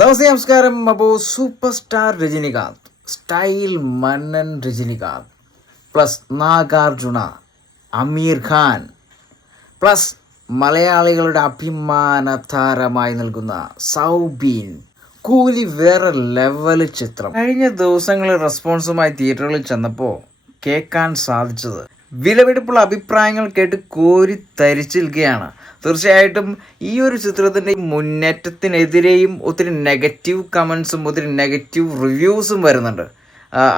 നമസ്തേ, നമസ്കാരം. അപ്പോൾ super star Rajinikanth, style മന്നൻ രജനികാന്ത് പ്ലസ് നാഗാർജുന, അമീർ ഖാൻ പ്ലസ് മലയാളികളുടെ അഭിമാന താരമായി നൽകുന്ന സൗബീൻ. കൂലി വേറെ ലെവൽ ചിത്രം. കഴിഞ്ഞ ദിവസങ്ങളിൽ റെസ്പോൺസുമായി തിയേറ്ററുകളിൽ ചെന്നപ്പോൾ കേൾക്കാൻ സാധിച്ചത് വിലപിടിപ്പുള്ള അഭിപ്രായങ്ങൾ കേട്ട് കോരി തരിച്ചിരിക്കുകയാണ്. തീർച്ചയായിട്ടും ഈ ഒരു ചിത്രത്തിൻ്റെ മുന്നേറ്റത്തിനെതിരെയും ഒത്തിരി നെഗറ്റീവ് കമൻസും ഒത്തിരി നെഗറ്റീവ് റിവ്യൂസും വരുന്നുണ്ട്.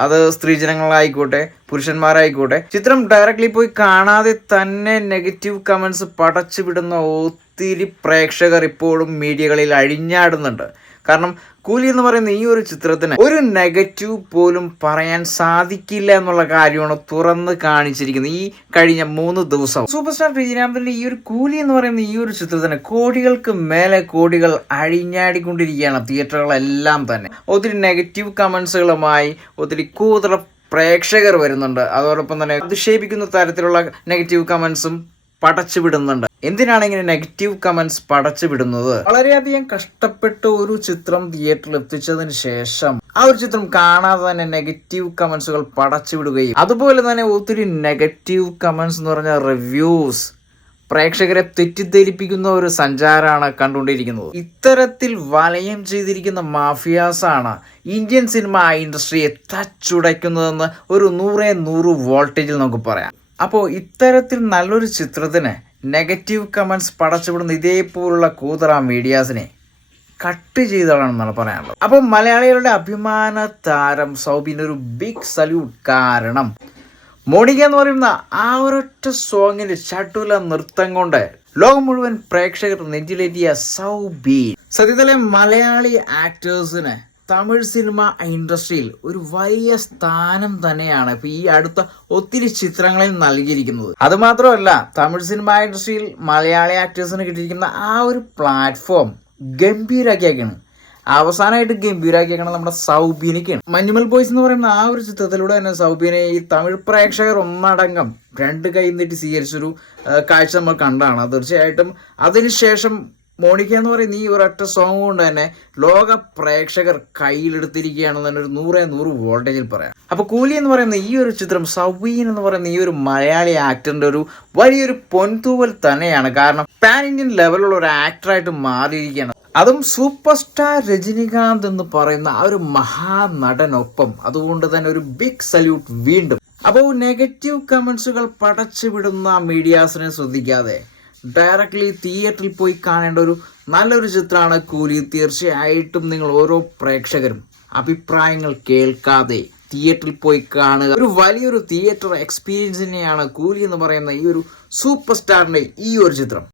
അത് സ്ത്രീജനങ്ങളായിക്കോട്ടെ പുരുഷന്മാരായിക്കോട്ടെ. ചിത്രം ഡയറക്റ്റ്ലി പോയി കാണാതെ തന്നെ നെഗറ്റീവ് കമൻസ് പടച്ചു വിടുന്ന ഒത്തിരി പ്രേക്ഷകർ ഇപ്പോഴും മീഡിയകളിൽ അഴിഞ്ഞാടുന്നുണ്ട്. കാരണം കൂലി എന്ന് പറയുന്ന ഈ ഒരു ചിത്രത്തിന് ഒരു നെഗറ്റീവ് പോലും പറയാൻ സാധിക്കില്ല എന്നുള്ള കാര്യമാണ് തുറന്ന് കാണിച്ചിരിക്കുന്നത് ഈ കഴിഞ്ഞ 3 ദിവസം. സൂപ്പർ സ്റ്റാർ രജനീകാന്തിന്റെ ഈ ഒരു കൂലി എന്ന് പറയുന്ന ഈ ഒരു ചിത്രത്തിന് കോടികൾക്ക് മേലെ കോടികൾ അഴിഞ്ഞാടിക്കൊണ്ടിരിക്കുകയാണ് തിയേറ്ററുകളെല്ലാം തന്നെ. ഒത്തിരി നെഗറ്റീവ് കമന്റ്സുകളുമായി ഒത്തിരി കൂതറ പ്രേക്ഷകർ വരുന്നുണ്ട്. അതോടൊപ്പം തന്നെ അധിക്ഷേപിക്കുന്ന തരത്തിലുള്ള നെഗറ്റീവ് കമന്റ്സും പടച്ചു വിടുന്നുണ്ട്. എന്തിനാണ് ഇങ്ങനെ നെഗറ്റീവ് കമന്റ്സ് പടച്ചു വിടുന്നത്? വളരെയധികം കഷ്ടപ്പെട്ട് ഒരു ചിത്രം തിയേറ്ററിൽ എത്തിച്ചതിന് ശേഷം ആ ഒരു ചിത്രം കാണാതെ തന്നെ നെഗറ്റീവ് കമന്റ്സുകൾ പടച്ചു വിടുകയും അതുപോലെ തന്നെ ഒത്തിരി നെഗറ്റീവ് കമന്റ്സ് എന്ന് പറഞ്ഞ റിവ്യൂസ് പ്രേക്ഷകരെ തെറ്റിദ്ധരിപ്പിക്കുന്ന ഒരു സഞ്ചാരമാണ് കണ്ടുകൊണ്ടിരിക്കുന്നത്. ഇത്തരത്തിൽ വലയം ചെയ്തിരിക്കുന്ന മാഫിയാസാണ് ഇന്ത്യൻ സിനിമ ഇൻഡസ്ട്രിയെ തച്ചുടയ്ക്കുന്നതെന്ന് ഒരു 100 വോൾട്ടേജിൽ നമുക്ക് പറയാം. അപ്പോൾ ഇത്തരത്തിൽ നല്ലൊരു ചിത്രത്തിന് നെഗറ്റീവ് കമൻസ് പടച്ചുവിടുന്ന ഇതേപോലുള്ള കൂതറ മീഡിയാസിനെ കട്ട് ചെയ്തതാണെന്നാണ് പറയാനുള്ളത്. അപ്പോൾ മലയാളികളുടെ അഭിമാന താരം സൗബിന് ഒരു ബിഗ് സല്യൂട്ട്. കാരണം മോണിക്ക എന്ന് പറയുന്ന ആ ഒരൊറ്റ സോങ്ങിന്റെ ചടുല നൃത്തം കൊണ്ട് ലോകം മുഴുവൻ പ്രേക്ഷകർ നെഞ്ചിലേറ്റിയ സൗബീൻ സത്യത്തിലെ മലയാളി ആക്ടേഴ്സിന് തമിഴ് സിനിമ ഇൻഡസ്ട്രിയിൽ ഒരു വലിയ സ്ഥാനം തന്നെയാണ് ഇപ്പൊ ഈ അടുത്ത ഒത്തിരി ചിത്രങ്ങളിൽ നൽകിയിരിക്കുന്നത്. അതുമാത്രമല്ല, തമിഴ് സിനിമ ഇൻഡസ്ട്രിയിൽ മലയാളി ആക്ടേഴ്സിന് കിട്ടിയിരിക്കുന്ന ആ ഒരു പ്ലാറ്റ്ഫോം ഗംഭീരാക്കിയാണ്. അവസാനമായിട്ട് ഗംഭീരാക്കിയാണ് നമ്മുടെ സൗബീനൊക്കെയാണ്. മഞ്ഞുമൽ ബോയ്സ് എന്ന് പറയുന്ന ആ ഒരു ചിത്രത്തിലൂടെ തന്നെ സൗബീനെ ഈ തമിഴ് പ്രേക്ഷകർ ഒന്നടങ്കം 2 കൈ നീട്ടി സ്വീകരിച്ചൊരു കാഴ്ച നമ്മൾ കണ്ടാണ്. തീർച്ചയായിട്ടും അതിനുശേഷം മോണിക്ക എന്ന് പറയുന്ന ഈ ഒരൊറ്റ സോങ് കൊണ്ട് തന്നെ ലോക പ്രേക്ഷകർ കയ്യിലെടുത്തിരിക്കുകയാണെന്ന് തന്നെ ഒരു 100 വോൾട്ടേജിൽ പറയാം. അപ്പൊ കൂലി എന്ന് പറയുന്ന ഈ ഒരു ചിത്രം സൗബീൻ എന്ന് പറയുന്ന ഈ ഒരു മലയാളി ആക്ടറിന്റെ ഒരു വലിയൊരു പൊൻതൂവൽ തന്നെയാണ്. കാരണം പാൻ ഇന്ത്യൻ ലെവലുള്ള ഒരു ആക്ടറായിട്ട് മാറിയിരിക്കുകയാണ്. അതും സൂപ്പർ സ്റ്റാർ രജനികാന്ത് എന്ന് പറയുന്ന ആ ഒരു മഹാനടനൊപ്പം. അതുകൊണ്ട് തന്നെ ഒരു ബിഗ് സല്യൂട്ട് വീണ്ടും. അപ്പോൾ നെഗറ്റീവ് കമന്റ്സുകൾ പടച്ചു വിടുന്ന മീഡിയാസിനെ ശ്രദ്ധിക്കാതെ ഡയറക്റ്റ്ലി തിയേറ്ററിൽ പോയി കാണേണ്ട ഒരു നല്ലൊരു ചിത്രമാണ് കൂലി. തീർച്ചയായിട്ടും നിങ്ങൾ ഓരോ പ്രേക്ഷകരും അഭിപ്രായങ്ങൾ കേൾക്കാതെ തിയേറ്ററിൽ പോയി കാണുക. ഒരു വലിയൊരു തിയേറ്റർ എക്സ്പീരിയൻസ് തന്നെയാണ് കൂലി എന്ന് പറയുന്ന ഈ ഒരു സൂപ്പർ സ്റ്റാറിന്റെ ഈ ഒരു ചിത്രം.